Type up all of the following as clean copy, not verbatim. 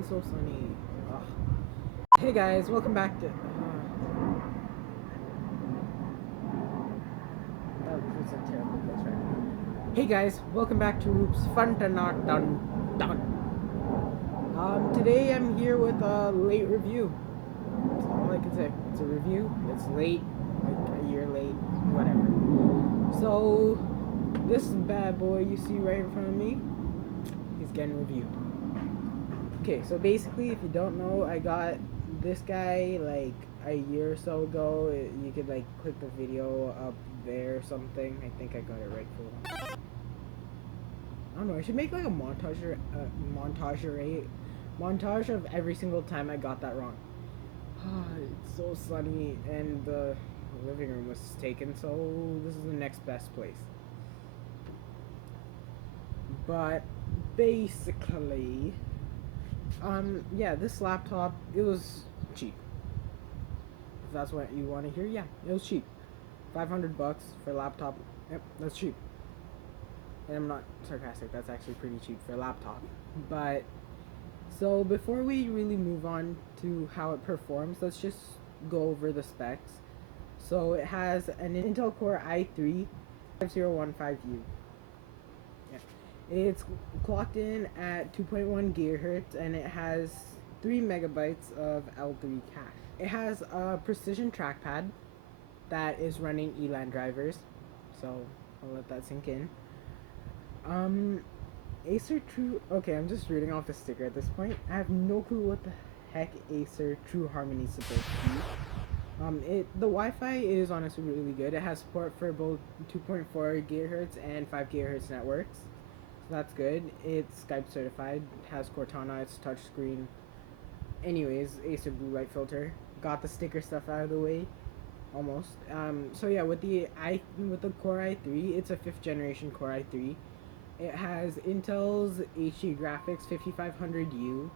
be so sunny. Ugh. Hey guys, welcome back to. That was a terrible place, right? Hey guys, welcome back to Roop's Fun to Not Done Done. Today I'm here with a late review. That's all I can say. It's a review. It's late, like a year late, whatever. So this bad boy you see right in front of me, he's getting reviewed. Okay, so basically, if you don't know, I got this guy like a year or so ago. You could like click the video up there or something. I think I got it right for once. I don't know. I should make like a montage of every single time I got that wrong. It's so sunny, and the living room was taken, so this is the next best place. But basically, yeah, this laptop, it was cheap. If that's what you want to hear, yeah, it was cheap. $500 for a laptop. Yep, that's cheap. And I'm not sarcastic, that's actually pretty cheap for a laptop. But so before we really move on to how it performs, let's just go over the specs. So it has an Intel Core i3 5015U. Yeah. It's clocked in at 2.1 gigahertz and it has 3 megabytes of L3 cache. It has a precision trackpad that is running ELAN drivers, so I'll let that sink in. Acer True. Okay, I'm just reading off the sticker at this point. I have no clue what the heck Acer True Harmony is supposed to be. The Wi-Fi is honestly really good. It has support for both 2.4 gigahertz and 5 gigahertz networks, so that's good. It's Skype certified. It has Cortana. It's touchscreen. Anyways, Acer blue light filter. Got the sticker stuff out of the way. Almost. So yeah, with the Core i3, it's a 5th generation Core i3. It has Intel's HD Graphics 5500U.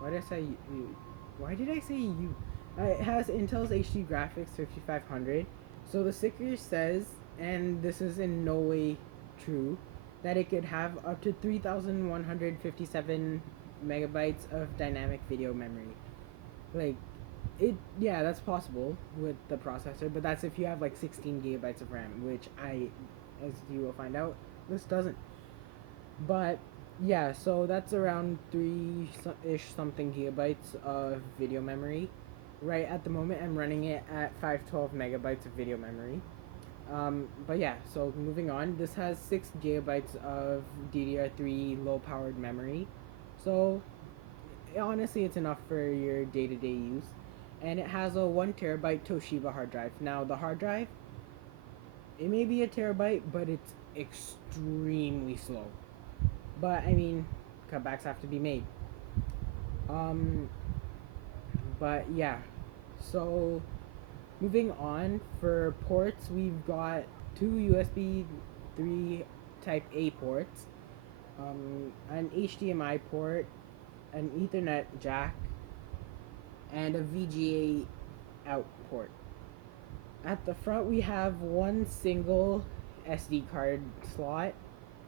Why did I say U? Why did I say U? It has Intel's HD Graphics 5500. So the sticker says, and this is in no way true, that it could have up to 3157 megabytes of dynamic video memory. Like, yeah, that's possible with the processor, but that's if you have like 16 gigabytes of RAM, which as you will find out, this doesn't. But yeah, so that's around 3-ish something gigabytes of video memory. Right at the moment, I'm running it at 512 megabytes of video memory. But yeah, so moving on, this has 6 gigabytes of DDR3 low-powered memory. So honestly, it's enough for your day-to-day use. And it has a 1 terabyte Toshiba hard drive. Now, the hard drive, it may be a terabyte, but it's extremely slow. But I mean, cutbacks have to be made. But yeah, so moving on, for ports, we've got 2 USB 3 Type A ports, an HDMI port, an Ethernet jack, and a VGA out port. At the front, we have one single SD card slot,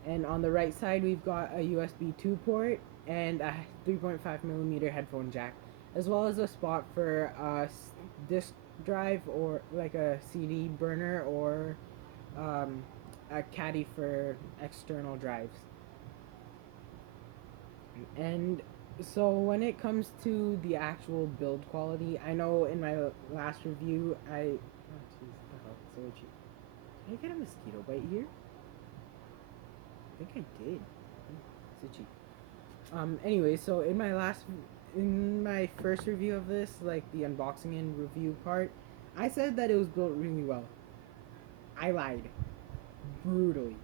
and on the right side, we've got a USB 2 port and a 3.5mm headphone jack, as well as a spot for a disk drive or like a CD burner or a caddy for external drives. And so when it comes to the actual build quality, I know in my last review oh jeez, it's so itchy. Did I get a mosquito bite here? I think I did. It's itchy. Anyway, so in my first review of this, like the unboxing and review part, I said that it was built really well. I lied. Brutally.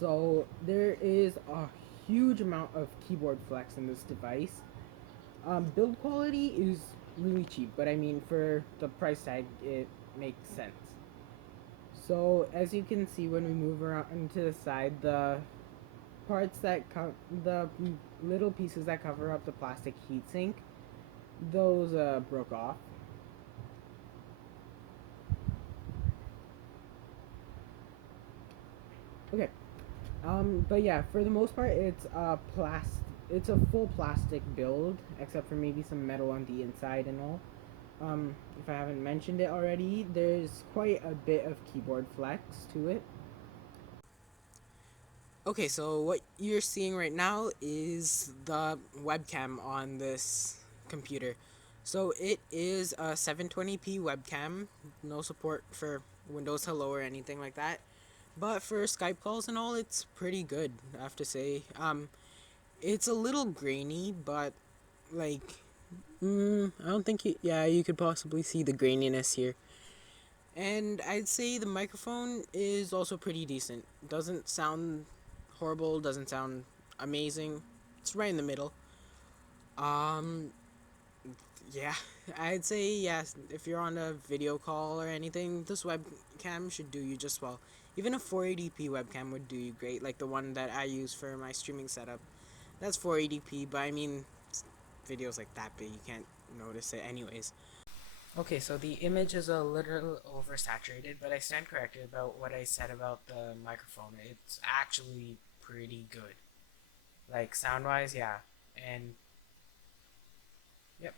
So there is a huge amount of keyboard flex in this device. Build quality is really cheap, but I mean for the price tag, it makes sense. So as you can see, when we move around to the side, the parts that the little pieces that cover up the plastic heatsink, those broke off. Okay. But yeah, for the most part, it's it's a full plastic build, except for maybe some metal on the inside and all. If I haven't mentioned it already, there's quite a bit of keyboard flex to it. Okay, so what you're seeing right now is the webcam on this computer. So it is a 720p webcam, no support for Windows Hello or anything like that. But for Skype calls and all, it's pretty good, I have to say. It's a little grainy, but like, I don't think you could possibly see the graininess here. And I'd say the microphone is also pretty decent. Doesn't sound horrible, doesn't sound amazing. It's right in the middle. Um, yeah, I'd say yes. If you're on a video call or anything, this webcam should do you just well. Even a 480p webcam would do you great, like the one that I use for my streaming setup. That's 480p, but I mean, videos like that big, you can't notice it anyways. Okay, so the image is a little oversaturated, but I stand corrected about what I said about the microphone. It's actually pretty good. Like sound wise, yeah. And yep.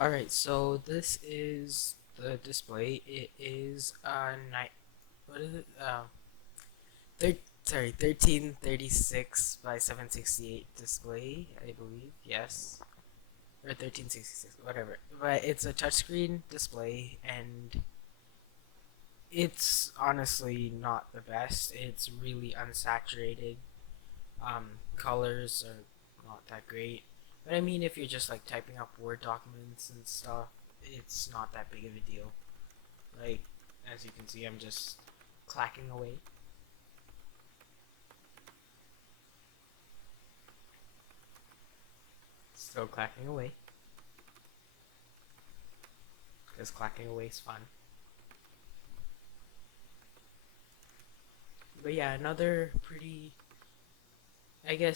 Alright, so this is the display. It is a night. What is it? Thir- 1336 by 768 display, I believe. Yes. Or 1366, whatever. But it's a touchscreen display, and it's honestly not the best. It's really unsaturated. Colors are not that great. But I mean, if you're just like typing up Word documents and stuff, it's not that big of a deal. Like, as you can see, I'm just clacking away. Still clacking away. Because clacking away is fun. But yeah, another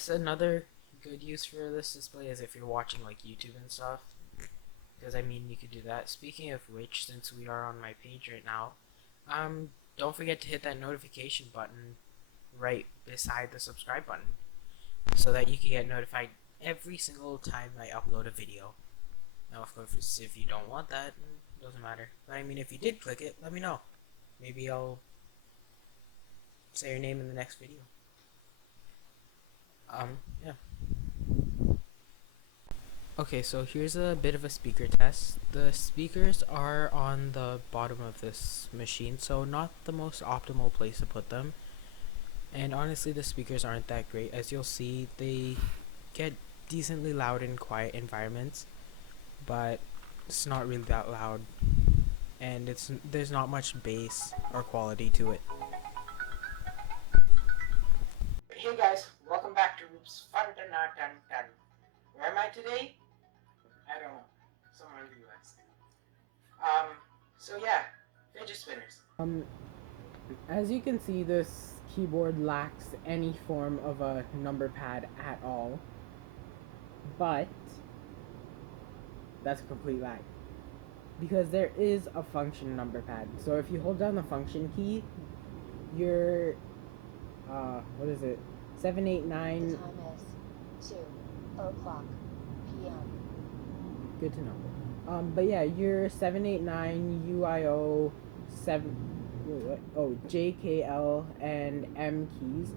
another good use for this display is if you're watching like YouTube and stuff. Because I mean, you could do that. Speaking of which, since we are on my page right now, don't forget to hit that notification button right beside the subscribe button so that you can get notified every single time I upload a video. Now, of course, if you don't want that, it doesn't matter. But I mean, if you did click it, let me know. Maybe I'll say your name in the next video. Yeah. Okay, so here's a bit of a speaker test. The speakers are on the bottom of this machine, so not the most optimal place to put them. And honestly, the speakers aren't that great. As you'll see, they get decently loud in quiet environments, but it's not really that loud, and there's not much bass or quality to it. Hey guys, welcome back to Roop's Fun Dun Dun Dun. Where am I today? I don't know. Somewhere in the US. So yeah, fidget spinners. As you can see, this keyboard lacks any form of a number pad at all. But that's a complete lie. Because there is a function number pad. So if you hold down the function key, your what is it? 789. The time is 2:00 p.m. Good to know. But yeah, your 789 UIO 7 JKL and M keys,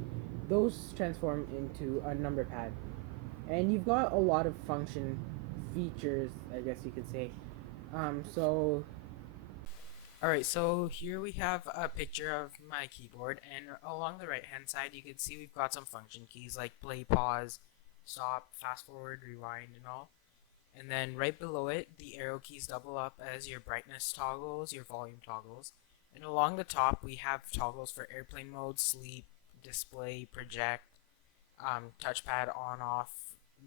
those transform into a number pad. And you've got a lot of function features, I guess you could say. So Alright, so here we have a picture of my keyboard, and along the right hand side you can see we've got some function keys like play, pause, stop, fast forward, rewind, and all. And then right below it, the arrow keys double up as your brightness toggles, your volume toggles. And along the top, we have toggles for airplane mode, sleep, display, project, touchpad on off,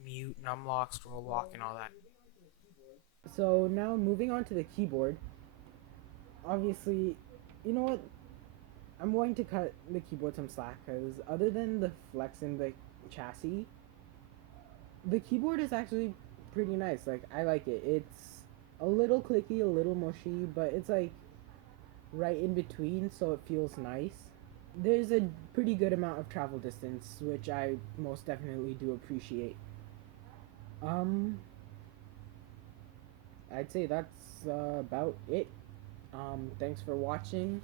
mute, numlock, scroll lock, and all that. So now moving on to the keyboard. Obviously, you know what? I'm going to cut the keyboard some slack because other than the flex in the chassis, the keyboard is actually pretty nice. Like, I like it. It's a little clicky, a little mushy, but it's like right in between, so it feels nice. there's a pretty good amount of travel distance, which I most definitely do appreciate. Um, I'd say that's about it. Thanks for watching,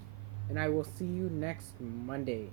and I will see you next Monday.